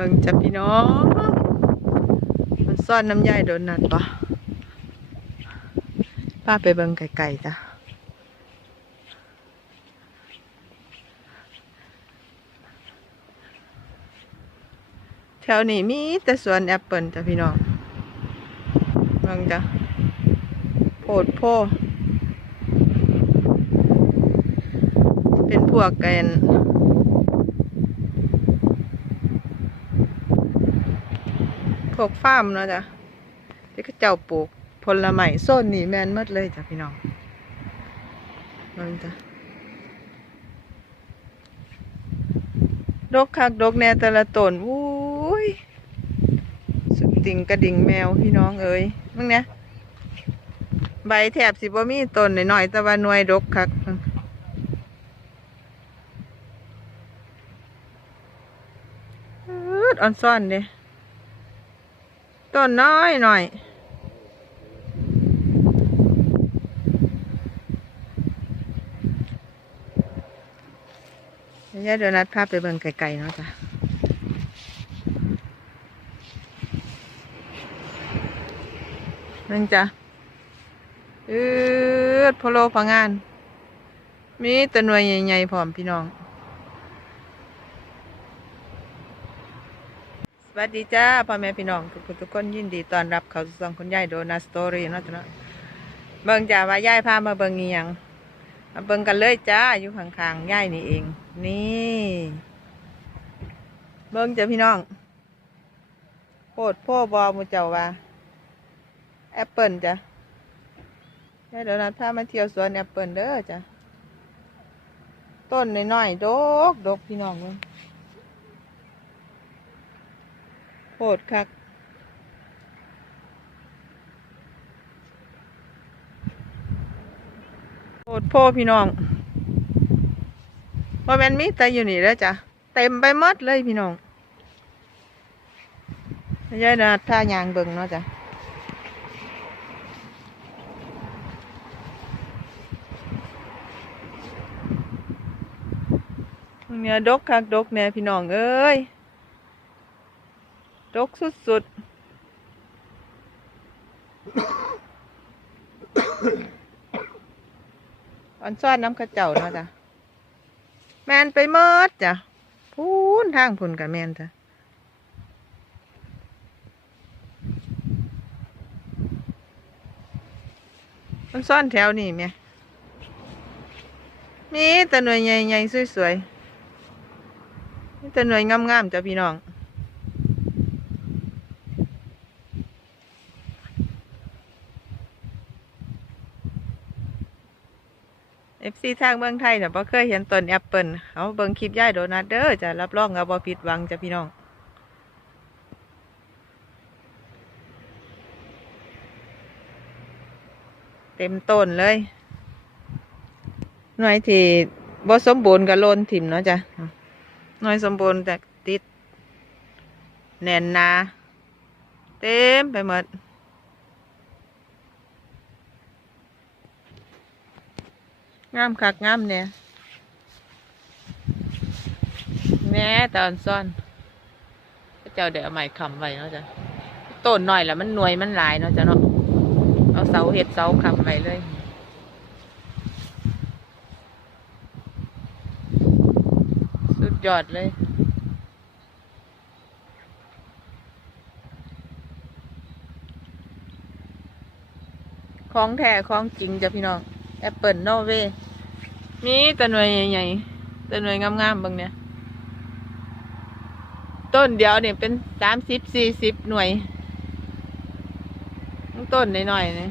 บิ่งจับพี่น้อง มันซ่อนน้ำยายโดนนัดปะป้าไปเบิ่งไก่ๆจ้ะแถวนี้มีแต่สวนแอปเปิลจ้ะพี่น้องเบิ่งจ้ะโพดโพเป็นพวกกัน วกฟาร์มเนาะจ้ะที่เขาเจ้าปลูกผลไม้โซนนี่แมนมดเลยจ้ะพี่น้องนั่นจ้ะดกคักดกแน่แต่ละต้นอุ้ยสุดติ่งกระดิ่งแมวพี่น้องเอ้ยมึงเนี่ยใบแถบสิบ่มีต้นหน่อยๆแต่ว่าหน่วยดกคักอืดอ่อนซ่อนเด้ ต้นน้อยหน่อยเดี๋ยวเดี๋ยวนัดภาพไปเบิ่งไกลๆเนาะจ้ะนั่นจ้ะอืดโพโลพงาน มีตัวหน่วยใหญ่ๆพร้อมพี่น้อง สวัสดีจ้าพ่อแม่พี่น้องทุกคนทุกคนยินดีต้อนรับเขาสู่ช่องคุณยายโดนัสตอรี่นะจ้ะเนาะเบิ่งจ้าว่ายายพามาเบิ่งอียงมาเบิ่งกันเลยจ้าอยู่ข้างๆยายนี่เอง นี่เบิ่งจ้าพี่น้องโพดโพบอมูเจ้าว่าแอปเปิลจ้ะยายโดนัทพามาเที่ยวสวนแอปเปิลเด้อจ้ะต้นน้อยๆดกดกพี่น้องเบิ่ง โหดคักโหดโพพี่น้องว่าแมนมีแต่อยู่นี่แล้วจ้ะ เต็มไปหมดเลยพี่น้องยายนะท่ายางเบิ่งเนาะจ้ะเนี่ยดกคักดกแน่พี่น้องเอ้ย ดกสุดๆ อันซ่อนน้ำกระเจ้าเนาะจ้ะ แมนไปเมิดจ้ะ พูนทางพุ่นกับแมนจ้ะมันซ่อนแถวนี่เมียมีแต่หน่วยใหญ่ๆสวยๆมีแต่หน่วยงามๆจ้ะพี่น้อง เอฟซีทางเมืองไทยเนี่ยบ่เคยเห็นต้นแอปเปิลเขาเบิ่งคลิปย่ายโดนัทเด้อจะรับรองกับบ่ผิดหวังจ้ะพี่น้อง เต็มต้นเลย หน่วยที่บ่สมบูรณ์ก็โลนถิ่มเนาะจ้ะหน่วยสมบูรณ์แต่ติด แน่นนา เต็มไปหมด งามคักงามเนี่ยแหน่ตอนซ่อนพระเจ้าเดี๋ยวใหม่คำไว้เนาะจ้ะต้นหน่อยแล้วมันหน่วยมันหลายเนาะจ้ะเนาะเอาเสาเห็ดเสาคำไว้เลยสุดยอดเลยของแท้ของจริงจ้ะพี่น้อง แอปเปิลโนเวมีแต่หน่วยใหญ่ๆแต่หน่วยงามๆบางเนี่ย ต้นเดียวเนี่ยเป็นสามสิบสี่สิบหน่วย ต้นน้อยๆเนี่ย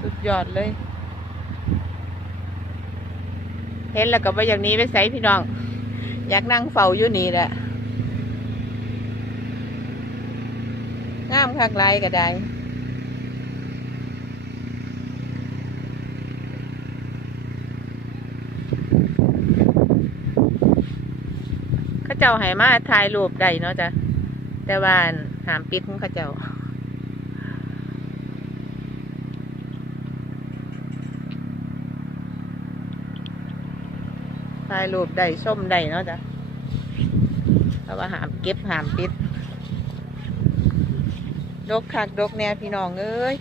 สุดยอดเลย เห็นแล้วก็ไปอย่างนี้ไปใส่พี่น้อง อยากนั่งเฝ้าอยู่นี่แหละ งามคักไรก็ได้เขาเจ้าให้มาถ่ายรูปได้เนาะจ้ะแต่ว่าหามปิดของเขาเจ้าถ่ายรูปได้ส้มได้เนาะจ้ะแล้วว่าหามเก็บหามปิด ดกคักดกแน่พี่น้องเอ้ย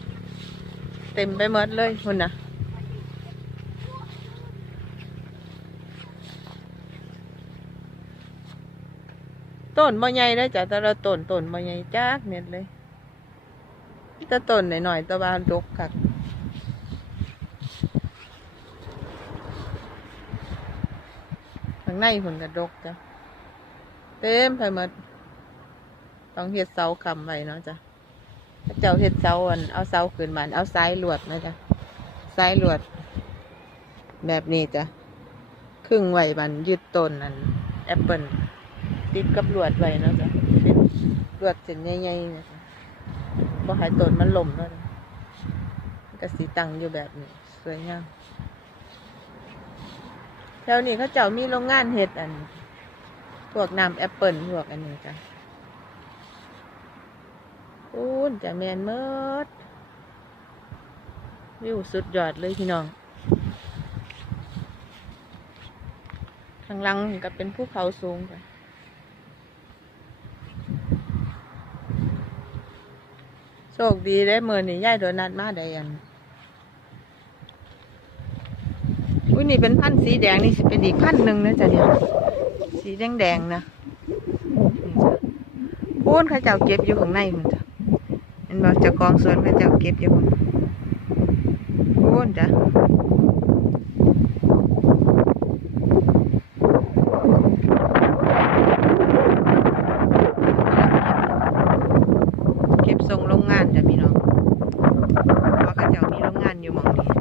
เต็มไปหมดเลยคุณนะต้นบ่ใหญ่ได้จ้ะแต่ละต้นต้นบ่ใหญ่จักเม็ดเลยแต่ต้นหน่อยๆต่ว่าดกคักข้างในหุ่นกระดกจ้ะเต็มไปหมดต้องเฮ็ดเสาคำไว้เนาะจ้ะ เจ้าเฮ็ดเสาอันเอาเสาขึ้นมาเอาสายลวดนะจ๊ะสายลวด แบบนี้จ้ะครึ่งไหว้บันยึดต้นอันแอปเปิลติดกับลวดไว้นะจ้ะเป็นลวดเส้นใหญ่ๆนะจ๊ะบ่ให้ต้นมันล่มเนาะจ้ะก็สีตังอยู่แบบนี้สวยงามแถวนี้เขาเจ้ามีโรงงานเฮ็ดอัน พวกน้ำแอปเปิลพวกอันนี้จ้ะ ปูนจะแมนเมิดวิวสุดยอดเลยพี่น้องข้างลังก็เป็นภูเขาสูงไปโชคดีได้เมื่อนี่ย่ายโดนัดมาได้อันอุ้ยนี่เป็นพันธุ์สีแดงนี่สิเป็นอีกพันธุ์หนึ่งนะจ๊ะเนี่ยสีแดงแดงๆนะนี่จ้ะปูนเขาเจ้าเก็บอยู่ข้างในมันจ้ะ เห็นบอกจะกองสวนพระเจ้าเก็บอยู่บนโอ้นจ้ะเก็บส่งโรงงานจ้ะพี่น้องเพราะเขาเจ้ามีโรงงานอยู่หมองนี้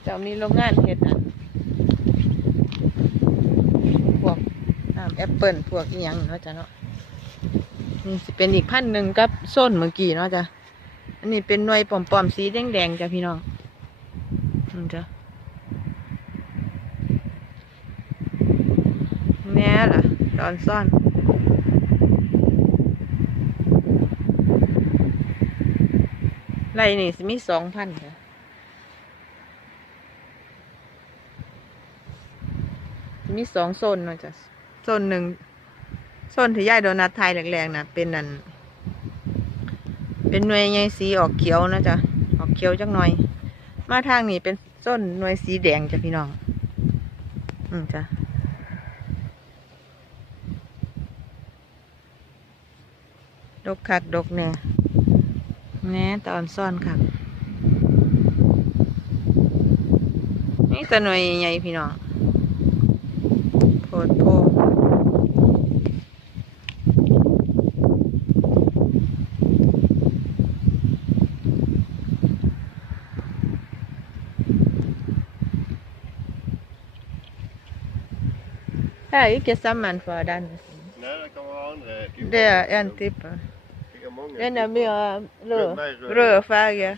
เจ้ามีโรงงานเฮ็ดอันพวกแอปเปิลพวกอีหยังเนาะจ้ะเนาะนี่สิเป็นอีกพันธุ์หนึ่งกับส้นเมื่อกี้เนาะจ้ะอันนี้เป็นหน่วยปอมๆสีแดงๆจ้ะพี่น้องนี่จ้ะแน่ล่ะตอนซ่อนไรนี่สิมีสองพันค่ะ มีสองโซนเนาะจ้ะโซนหนึ่งโซนที่ย่ายโดนัทไทยแรงๆนะเป็นนั่นเป็นหน่วยใยสีออกเขียวนะจ๊ะออกเขียวจักหน่อย มาทางนี้เป็นโซนหน่วยสีแดงจ้ะพี่น้อง อืมจ้ะดกคักดกแน่แหน่ตอนซ่อนค่ะนี่ตะหน่วยใหญ่พี่น้อง ดโพ Ja, ikke sammen for den. Nej, det kan vara andra. Det er en type. Det är många. Den er mye rød, Mer rød. rød farge.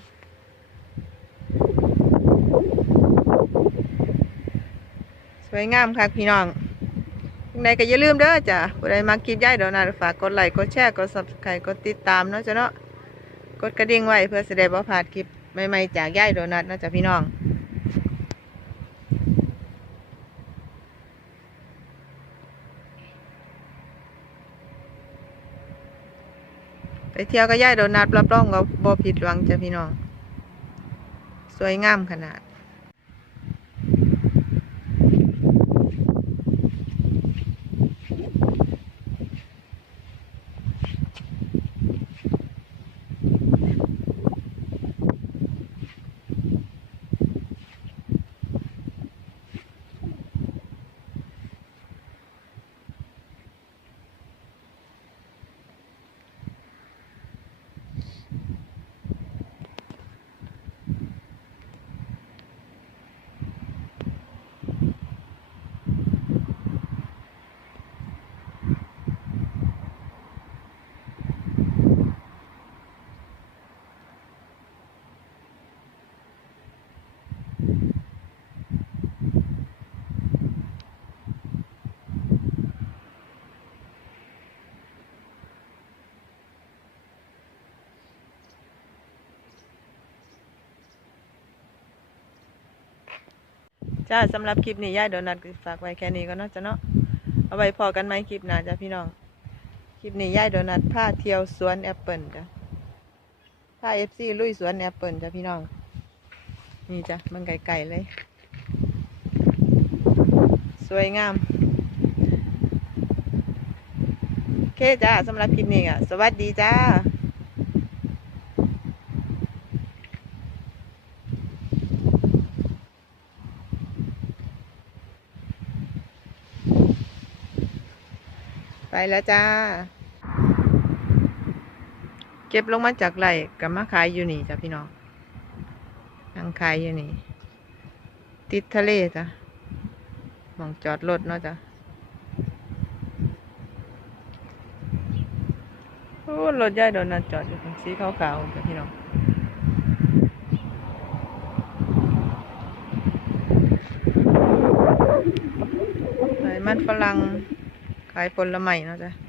s วยงามค่ะพี่น้อง ยังไงก็อย่าลืมเด้อจ้ะผู้ใดมาคลิปย่ายเดี๋ยวนะฝากกดไลค์กดแชร์กด subscribe กดติดตามเนาะจ้ะเนาะกดกระดิ่งไว้เพื่อแสดงว่าพลาดคลิปใหม่ๆจากย่ายโดนัทเนาะจ้ะพี่น้องไปเที่ยวก็ย่ายโดนัทรับรองว่าบ่ผิดหวังจ้ะพี่น้อง สวยงามขนาด จ้าสำหรับคลิปนี้ย่าโดนัทฝากไว้แค่นี้ก็น่าจะเนาะเอาไว้พอกันไหมคลิปหน้าจ้าพี่น้อง คลิปนี้ย่าโดนัทพาเที่ยวสวนแอปเปิลจ้ะพาเอฟซีลุยสวนแอปเปิลจ้ะพี่น้อง นี่จ้ะมันไก่ๆเลย สวยงาม โอเคจ้าสำหรับคลิปนี้อะ สวัสดีจ้าไปแล้วจ้า เก็บลงมาจากไร่กับมาขายอยู่นี่จ้ะพี่น้อง ขายอยู่นี่ ติดทะเลจ้ะมองจอดรถเนาะจ้ะโอ้รถใหญ่โดนนัดจอดอยู่ตรงสีขาวๆจ้ะพี่น้องมันฝรั่งขายผลไม้เนาะจ้ะ